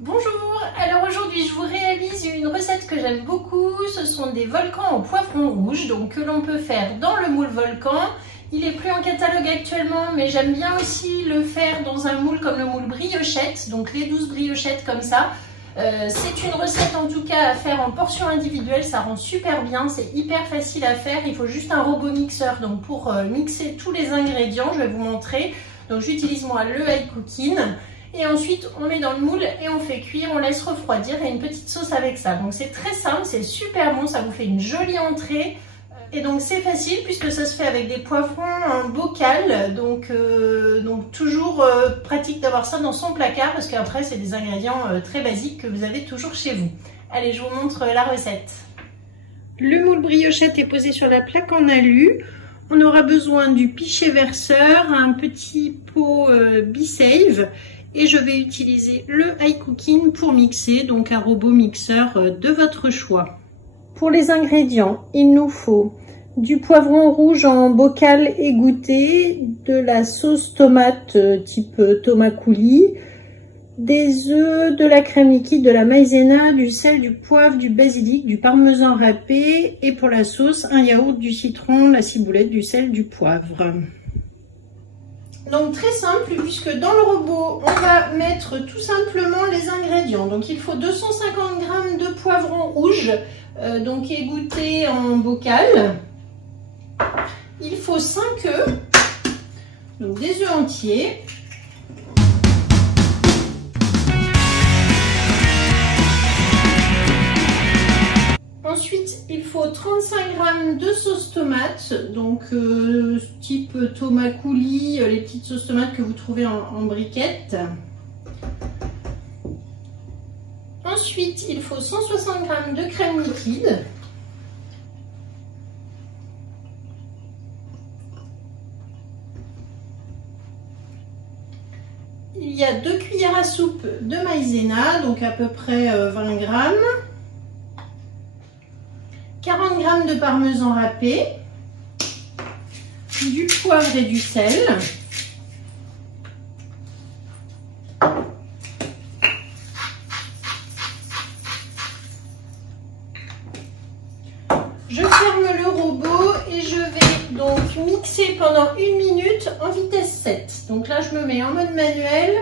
Bonjour, alors aujourd'hui je vous réalise une recette que j'aime beaucoup, ce sont des volcans au poivron rouge, donc que l'on peut faire dans le moule volcan. Il est plus en catalogue actuellement, mais j'aime bien aussi le faire dans un moule comme le moule briochette, donc les 12 briochettes comme ça. C'est une recette en tout cas à faire en portions individuelles, ça rend super bien, c'est hyper facile à faire, il faut juste un robot mixeur donc pour mixer tous les ingrédients, je vais vous montrer. Donc j'utilise moi le high cooking. Et ensuite, on met dans le moule et on fait cuire, on laisse refroidir et une petite sauce avec ça. Donc c'est très simple, c'est super bon, ça vous fait une jolie entrée. Et donc c'est facile puisque ça se fait avec des poivrons en bocal. Donc toujours pratique d'avoir ça dans son placard parce qu'après c'est des ingrédients très basiques que vous avez toujours chez vous. Allez, je vous montre la recette. Le moule briochette est posé sur la plaque en alu. On aura besoin du pichet verseur, un petit pot B-Save. Et je vais utiliser le high cooking pour mixer, donc un robot mixeur de votre choix. Pour les ingrédients, il nous faut du poivron rouge en bocal égoutté, de la sauce tomate type tomate coulis, des œufs, de la crème liquide, de la maïzena, du sel, du poivre, du basilic, du parmesan râpé et pour la sauce, un yaourt, du citron, la ciboulette, du sel, du poivre. Donc très simple puisque dans le robot on va mettre tout simplement les ingrédients. Donc il faut 250 g de poivron rouge donc égoutté en bocal. Il faut 5 œufs, donc des œufs entiers. Ensuite, il faut 35 g de sauce tomate, donc type tomate coulis, les petites sauces tomates que vous trouvez en briquette. Ensuite, il faut 160 g de crème liquide. Il y a 2 cuillères à soupe de maïzena, donc à peu près 20 g. 40 g de parmesan râpé, du poivre et du sel, je ferme le robot et je vais donc mixer pendant 1 minute en vitesse 7. Donc là je me mets en mode manuel,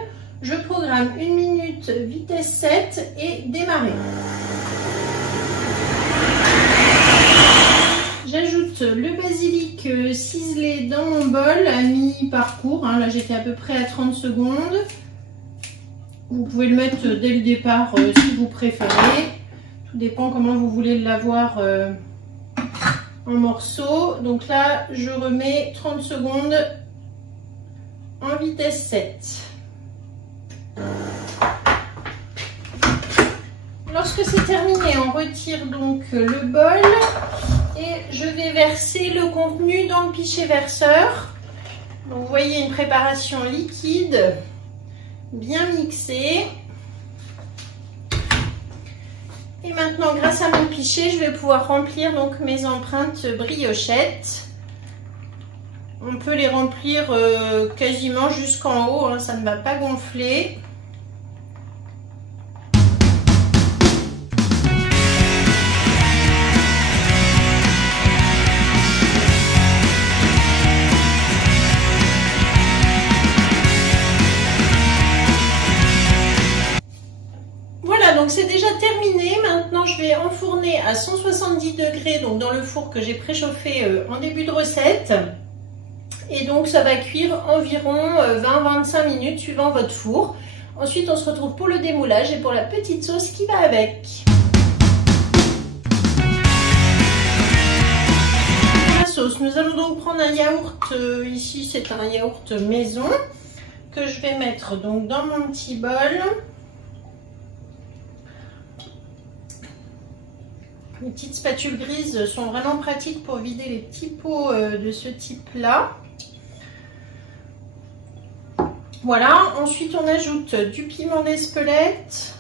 je programme 1 minute vitesse 7 et démarrer. J'ajoute le basilic ciselé dans mon bol à mi-parcours. Là, j'étais à peu près à 30 secondes. Vous pouvez le mettre dès le départ si vous préférez. Tout dépend comment vous voulez l'avoir en morceaux. Donc là, je remets 30 secondes en vitesse 7. Lorsque c'est terminé, on retire donc le bol. Et je vais verser le contenu dans le pichet verseur. Donc vous voyez une préparation liquide, bien mixée. Et maintenant, grâce à mon pichet, je vais pouvoir remplir donc mes empreintes briochettes. On peut les remplir quasiment jusqu'en haut, ça ne va pas gonfler. Donc c'est déjà terminé, maintenant je vais enfourner à 170 degrés, donc dans le four que j'ai préchauffé en début de recette. Et donc ça va cuire environ 20-25 minutes suivant votre four. Ensuite on se retrouve pour le démoulage et pour la petite sauce qui va avec. Pour la sauce, nous allons donc prendre un yaourt, ici c'est un yaourt maison, que je vais mettre donc dans mon petit bol. Les petites spatules grises sont vraiment pratiques pour vider les petits pots de ce type-là. Voilà, ensuite on ajoute du piment d'Espelette,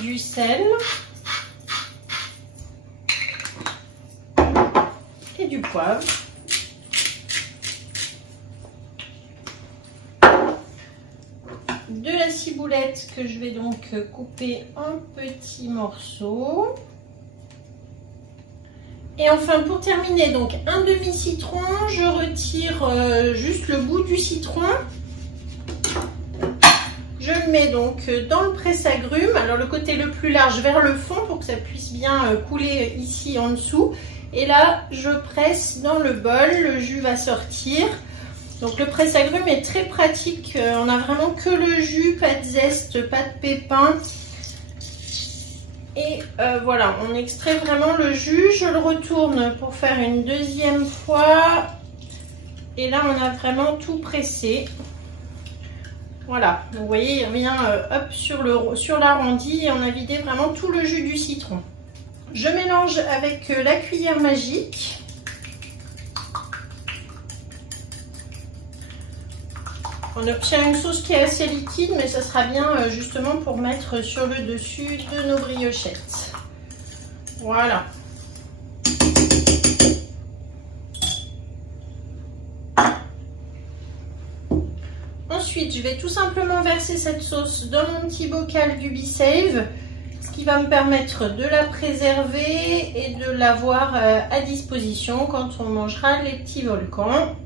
du sel et du poivre. de la ciboulette que je vais donc couper en petits morceaux. Et enfin, pour terminer, donc un demi-citron, je retire juste le bout du citron. Je le mets donc dans le presse-agrumes, alors le côté le plus large vers le fond pour que ça puisse bien couler ici en dessous. Et là, je presse dans le bol, le jus va sortir. Donc le presse-agrumes est très pratique, on a vraiment que le jus, pas de zeste, pas de pépins. Et voilà, on extrait vraiment le jus, je le retourne pour faire une deuxième fois. Et là, on a vraiment tout pressé. Voilà, donc vous voyez, il revient hop sur l'arrondi et on a vidé vraiment tout le jus du citron. Je mélange avec la cuillère magique. On obtient une sauce qui est assez liquide, mais ça sera bien justement pour mettre sur le dessus de nos briochettes. Voilà. Ensuite, je vais tout simplement verser cette sauce dans mon petit bocal du B-Save, ce qui va me permettre de la préserver et de l'avoir à disposition quand on mangera les petits volcans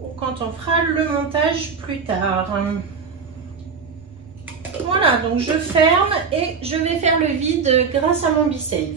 ou quand on fera le montage plus tard. Voilà, donc je ferme et je vais faire le vide grâce à mon B-Save.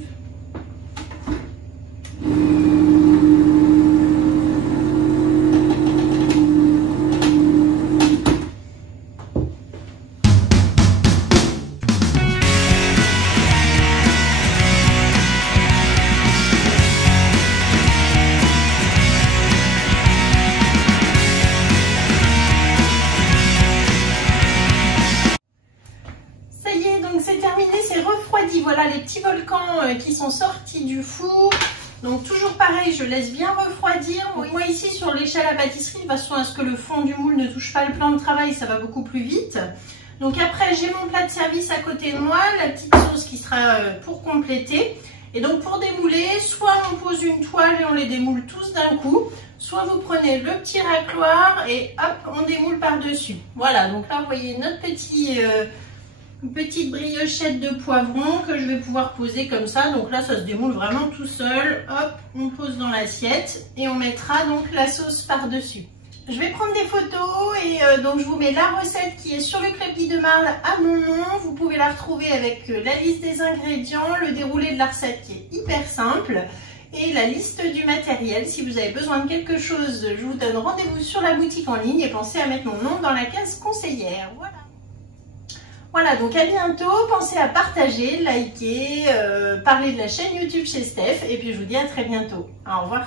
C'est terminé, c'est refroidi. Voilà les petits volcans qui sont sortis du four. Donc toujours pareil, je laisse bien refroidir. Moi ici sur l'échelle à pâtisserie, de façon à ce que le fond du moule ne touche pas le plan de travail, ça va beaucoup plus vite. Donc après j'ai mon plat de service à côté de moi, la petite sauce qui sera pour compléter. Et donc pour démouler, soit on pose une toile et on les démoule tous d'un coup, soit vous prenez le petit racloir et hop, on démoule par-dessus. Voilà, donc là vous voyez notre petite briochette de poivron que je vais pouvoir poser comme ça. Donc là ça se démoule vraiment tout seul. Hop, on pose dans l'assiette et on mettra donc la sauce par dessus. Je vais prendre des photos et donc je vous mets la recette qui est sur le crépi de marle à mon nom. Vous pouvez la retrouver avec la liste des ingrédients, le déroulé de la recette qui est hyper simple et la liste du matériel. Si vous avez besoin de quelque chose, je vous donne rendez-vous sur la boutique en ligne et pensez à mettre mon nom dans la case conseillère. Voilà. Voilà, donc à bientôt, pensez à partager, liker, parler de la chaîne YouTube chez Steph et puis je vous dis à très bientôt. Au revoir.